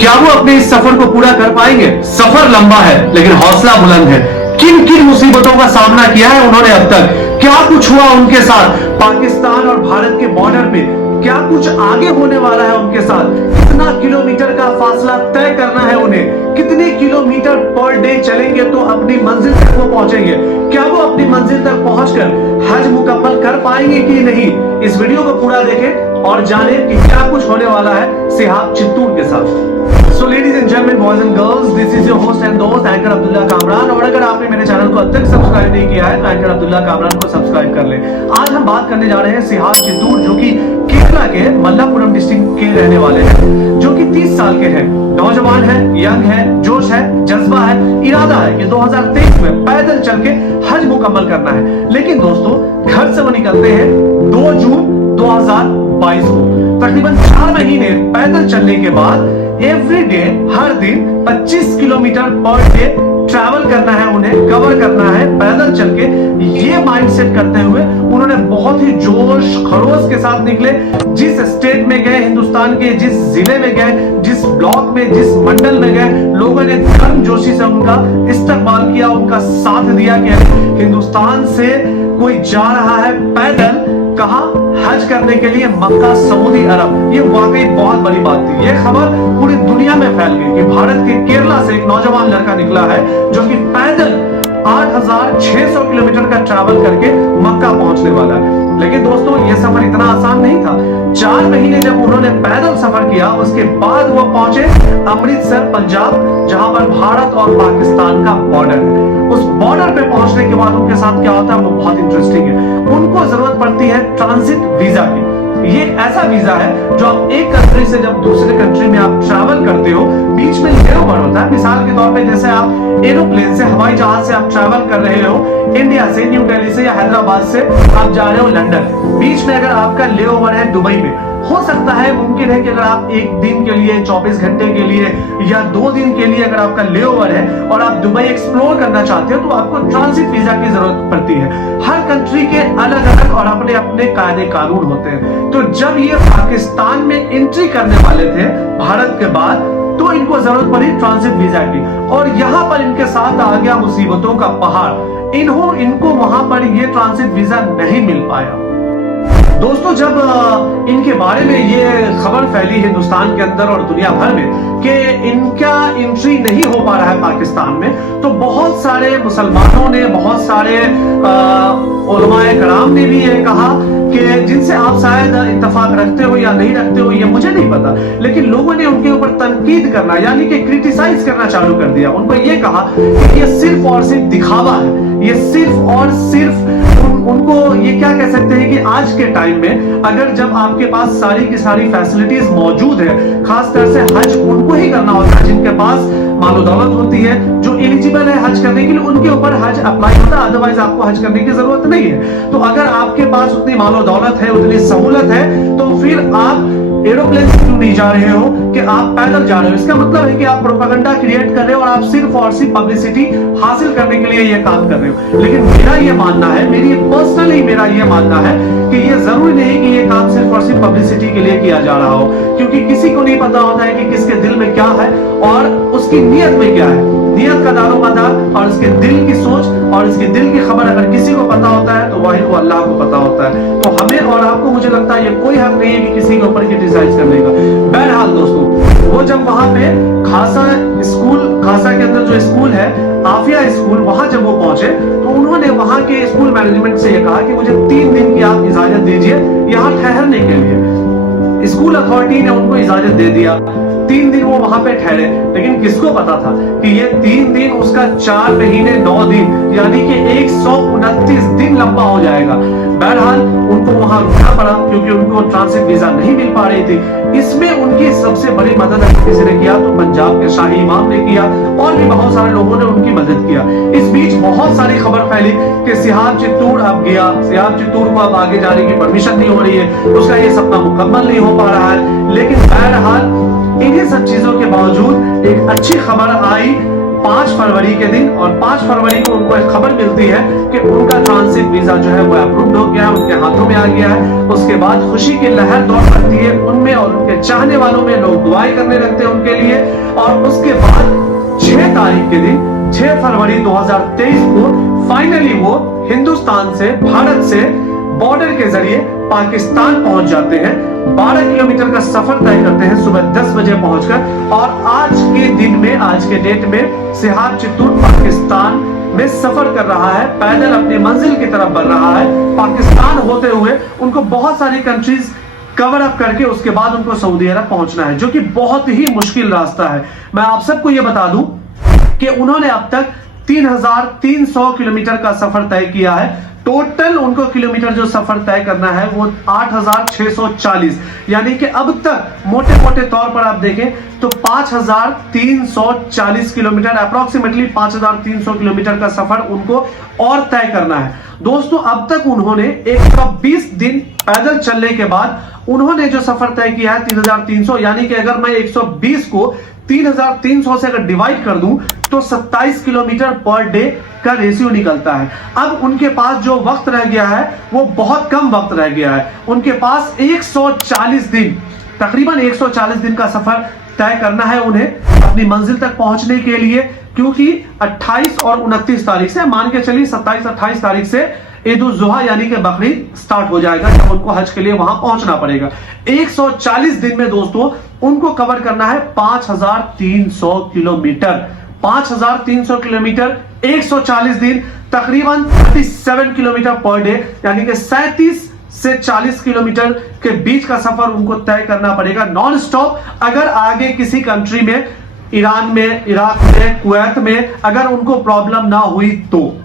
क्या वो अपने इस सफर को पूरा कर पाएंगे? सफर लंबा है लेकिन हौसला बुलंद है। किन किन मुसीबतों का सामना किया है उन्होंने अब तक, क्या कुछ हुआ उनके साथ पाकिस्तान और भारत के बॉर्डर पे, क्या कुछ आगे होने वाला है उनके साथ, कितना किलोमीटर का फासला तय करना है उन्हें, कितने किलोमीटर पर डे चलेंगे तो अपनी मंजिल तक वो पहुंचेंगे, क्या वो अपनी मंजिल तक पहुंचकर हज मुकम्मल कर पाएंगे कि नहीं। इस वीडियो को पूरा देखें और जाने कि क्या कुछ होने वाला है सिहाब चित्तूर के साथ। So ladies and gentlemen, boys and girls, this is your host and दोस्त एंकर अब्दुल्ला कामरान। और अगर आपने मेरे चैनल को अब तक सब्सक्राइब नहीं किया है तो एंकर अब्दुल्ला कामरान को सब्सक्राइब कर ले। आज हम बात करने जा रहे हैं सिहाब चित्तूर, जो कि केरला के मल्लापुरम डिस्ट्रिक्ट के रहने वाले हैं, जो कि 30 साल के हैं, नौजवान है, यंग है, जोश है, जज्बा है, इरादा है कि 2023 में पैदल चल के हज मुकम्मल करना है। लेकिन दोस्तों, घर से वो निकलते हैं 2 जून 2022 को। तकरीबन 4 महीने पैदल चलने के बाद एवरी डे, हर दिन 25 किलोमीटर पर डे ट्रैवल करना है, उन्हें कवर करना है पैदल चल के। ये माइंडसेट करते हुए उन्होंने बहुत ही जोश खरोश के साथ निकले। जिस स्टेट में गए, हिंदुस्तान के जिस जिले में गए, जिस ब्लॉक में, जिस मंडल में गए, लोगों ने गर्मजोशी से उनका इस्तकबाल किया, उनका साथ दिया कि हिंदुस्तान से कोई जा रहा है पैदल, कहा हज करने के लिए मक्का, सऊदी अरब। ये वाकई बहुत बड़ी बात थी। ये खबर पूरी दुनिया में फैल गई कि भारत के केरला से एक नौजवान लड़का निकला है जो कि पैदल 8600 किलोमीटर का ट्रैवल करके मक्का पहुंचने वाला है। लेकिन दोस्तों, ये सफर इतना आसान नहीं था। 4 महीने जब उन्होंने पैदल सफर किया, उसके बाद वो पहुंचे अमृतसर, पंजाब, जहां पर भारत और पाकिस्तान का बॉर्डर है। उस बॉर्डर पे पहुंचने के बाद उनके साथ क्या होता है वो बहुत इंटरेस्टिंग है। उनको जरूरत पड़ती है ट्रांजिट वीजा की। ये ऐसा वीजा है जो आप एक कंट्री से जब दूसरे कंट्री में आप ट्रैवल करते हो, बीच में लेओवर होता है। मिसाल के तौर पे जैसे आप एरोप्लेन से, हवाई जहाज से आप ट्रैवल कर रहे हो, इंडिया से, न्यू दिल्ली से या हैदराबाद से आप जा रहे हो लंदन, बीच में अगर आपका लेओवर है दुबई में, हो सकता है, मुमकिन है कि अगर आप 1 दिन के लिए, 24 घंटे के लिए या 2 दिन के लिए अगर आपका लेओवर है और आप दुबई एक्सप्लोर करना चाहते हो तो आपको ट्रांजिट वीजा की जरूरत पड़ती है। हर कंट्री के अलग अलग और अपने अपने कायदे कानून होते हैं। तो जब ये पाकिस्तान में एंट्री करने वाले थे भारत के बाद, तो इनको जरूरत पड़ी ट्रांजिट वीजा की। और यहाँ पर इनके साथ आ गया मुसीबतों का पहाड़। इनको वहां पर ये ट्रांजिट वीजा नहीं मिल पाया। दोस्तों, जब इनके बारे में ये खबर फैली हिंदुस्तान के अंदर और दुनिया भर में कि इनका एंट्री नहीं हो पा रहा है पाकिस्तान में, तो बहुत सारे मुसलमानों ने, बहुत सारे उलमाए कराम ने भी ये कहा कि जिनसे आप शायद इत्तेफाक रखते हो या नहीं रखते हो, ये मुझे नहीं पता, लेकिन लोगों ने उनके ऊपर तनकीद करना यानी कि क्रिटिसाइज करना चालू कर दिया। उनको ये कहा कि ये सिर्फ और सिर्फ दिखावा है, ये सिर्फ और सिर्फ उनको ये क्या कह सकते हैं कि आज के टाइम में अगर जब आपके पास सारी की सारी फैसिलिटीज मौजूद है, खासकर से हज उनको ही करना होता है जिनके पास मालो दौलत होती है, जो एलिजिबल है हज करने के लिए, उनके ऊपर हज अप्लाई होता है, अदरवाइज आपको हज करने की जरूरत नहीं है। तो अगर आपके पास उतनी मालो दौलत है, उतनी सहूलत है, तो फिर आप एरोप्लेन से क्यों नहीं जा रहे हो कि आप पैदल जा रहे हो? इसका मतलब है कि आप प्रोपेगेंडा क्रिएट कर रहे हो और आप सिर्फ और सिर्फ पब्लिसिटी हासिल करने के लिए ये काम कर रहे हो। लेकिन मेरा ये मानना है, पर्सनली मेरा ये मानना है कि ये जरूरी नहीं कि ये काम सिर्फ और सिर्फ पब्लिसिटी के लिए किया जा रहा हो, क्योंकि किसी को नहीं पता होता है कि किसके दिल में क्या है और उसकी नीयत में क्या है। नियत का दारोमदार और उसके दिल की सोच और इसके दिल की खबर अगर किसी को पता होता है तो वही को अल्लाह को पता होता है। तो हमें और आपको, मुझे लगता है, ये कोई हक नहीं है कि किसी के ऊपर क्रिटिसाइज करने का। बहरहाल दोस्तों, वो जब वहां पे खासा के अंदर जो स्कूल है, आफिया स्कूल, वहां जब वो पहुंचे तो उन्होंने वहां के स्कूल मैनेजमेंट से ये कहा कि मुझे 3 दिन की आप इजाजत दीजिए यहाँ ठहरने के लिए। स्कूल अथॉरिटी ने उनको इजाजत दे दिया। 3 दिन वो वहां पे ठहरे, लेकिन किसको पता था कि ये 3 दिन उसका 4 महीने 9 दिन यानी कि 129 दिन लंबा हो जाएगा। बहरहाल उनको वहां रुकना पड़ा क्योंकि उनको ट्रांजिट वीजा नहीं मिल पा रही थी। इसमें उनकी सबसे बड़ी मदद अगर किसी ने किया तो पंजाब के शाही इमाम ने किया और भी बहुत सारे लोगों ने उनकी मदद किया। इस बीच बहुत सारी खबर फैली कि सिहाब चित्तूर अब गया, सिहाब चित्तूर को अब आगे जाने की परमिशन नहीं हो रही है, उसका ये सपना मुकम्मल नहीं हो पा रहा है। लेकिन बहरहाल इन्हीं सब चीजों के बावजूद एक अच्छी खबर आई 5 फरवरी के दिन, और 5 फरवरी को उनको एक खबर मिलती है कि उनका ट्रांजिट वीजा जो है वो अप्रूव्ड हो गया, उनके हाथों में आ गया है। उसके बाद खुशी की लहर दौड़ पड़ती है उनमें और उनके चाहने वालों में। लोग दुआएं करने लगते हैं उनके लिए और उसके बाद 6 तारीख के दिन 6 फरवरी 2023 को फाइनली वो हिंदुस्तान से, भारत से बॉर्डर के जरिए पाकिस्तान पहुंच जाते हैं। 12 किलोमीटर का सफर तय करते हैं सुबह 10 बजे पहुंचकर, और आज के दिन में, आज के डेट में सिहाब चित्तूर पाकिस्तान में सफर कर रहा है, पैदल अपनी मंजिल की तरफ बढ़ रहा है। पाकिस्तान होते हुए उनको बहुत सारी कंट्रीज कवर अप करके उसके बाद उनको सऊदी अरब पहुंचना है, जो कि बहुत ही मुश्किल रास्ता है। मैं आप सबको यह बता दूं कि उन्होंने अब तक 3300 किलोमीटर का सफर तय किया है। टोटल उनको किलोमीटर जो सफर तय करना है वो 8640, यानी कि अब तक मोटे मोटे तौर पर आप देखें तो 5340 किलोमीटर, अप्रोक्सीमेटली 5300 किलोमीटर का सफर उनको और तय करना है। दोस्तों, अब तक उन्होंने 120 दिन पैदल चलने के बाद उन्होंने जो सफर तय किया है 3300, यानी कि अगर मैं 120 को 3300 से अगर डिवाइड कर दूं तो 27 किलोमीटर पर डे का रेशियो निकलता है। अब उनके पास जो वक्त रह गया है वो बहुत कम वक्त रह गया है। उनके पास 140 दिन, तकरीबन 140 दिन का सफर तय करना है उन्हें अपनी मंजिल तक पहुंचने के लिए, क्योंकि 28 और 29 तारीख से, मान के चलिए 27-28 तारीख से ईद उल जुहा यानी कि बकरीद स्टार्ट हो जाएगा, जब उनको हज के लिए वहां पहुंचना पड़ेगा। 140 दिन में दोस्तों उनको कवर करना है 5300 किलोमीटर। 5300 किलोमीटर 140 दिन, तकरीबन 37 किलोमीटर पर डे, यानी कि 37 से 40 किलोमीटर के बीच का सफर उनको तय करना पड़ेगा नॉन स्टॉप। अगर आगे किसी कंट्री में, ईरान में, इराक में, कुवैत में अगर उनको प्रॉब्लम ना हुई तो